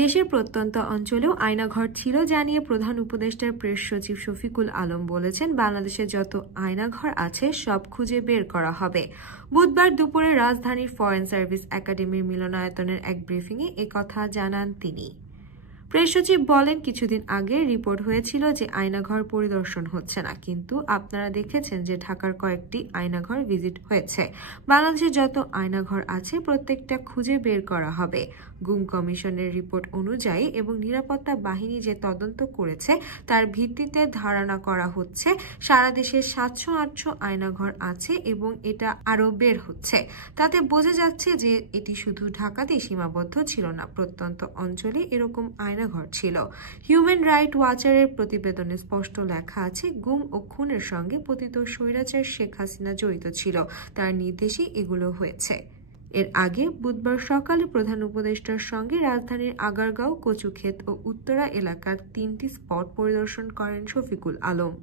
দেশের প্রত্যন্ত অঞ্চলেও আয়নাঘর ছিল জানিয়ে প্রধান উপদেষ্টার প্রেস সচিব শফিকুল আলম বলেছেন, বাংলাদেশে যত আয়নাঘর আছে সব খুঁজে বের করা হবে। বুধবার দুপুরে রাজধানীর ফরেন সার্ভিস একাডেমির মিলনায়তনের এক ব্রিফিংয়ে একথা জানান তিনি। প্রেস সচিব বলেন, কিছুদিন আগে রিপোর্ট হয়েছিল যে আয়নাঘর পরিদর্শন হচ্ছে না, কিন্তু আপনারা দেখেছেন যে ঢাকার কয়েকটি আয়নাঘর ভিজিট হয়েছে। বাংলাদেশে যত আয়নাঘর আছে প্রত্যেকটা খুঁজে বের করা হবে। গুম কমিশনের রিপোর্ট অনুযায়ী এবং নিরাপত্তা বাহিনী যে তদন্ত করেছে তার ভিত্তিতে ধারণা করা হচ্ছে সারা দেশে 700-800 আয়নাঘর আছে এবং এটা আরো বের হচ্ছে। তাতে বোঝা যাচ্ছে যে এটি শুধু ঢাকাতেই সীমাবদ্ধ ছিল না, প্রত্যন্ত অঞ্চলে এরকম আয়নাঘর ছিল। হিউম্যান রাইট ওয়াচারের প্রতিবেদনে স্পষ্ট লেখা আছে, গুম ও খুনের সঙ্গে পতিত স্বৈরাচার শেখ হাসিনা জড়িত ছিল, তার নির্দেশেই এগুলো হয়েছে। এর আগে বুধবার সকালে প্রধান উপদেষ্টার সঙ্গে রাজধানীর আগারগাঁও, কচুক্ষেত ও উত্তরা এলাকার 3টি স্পট পরিদর্শন করেন শফিকুল আলম।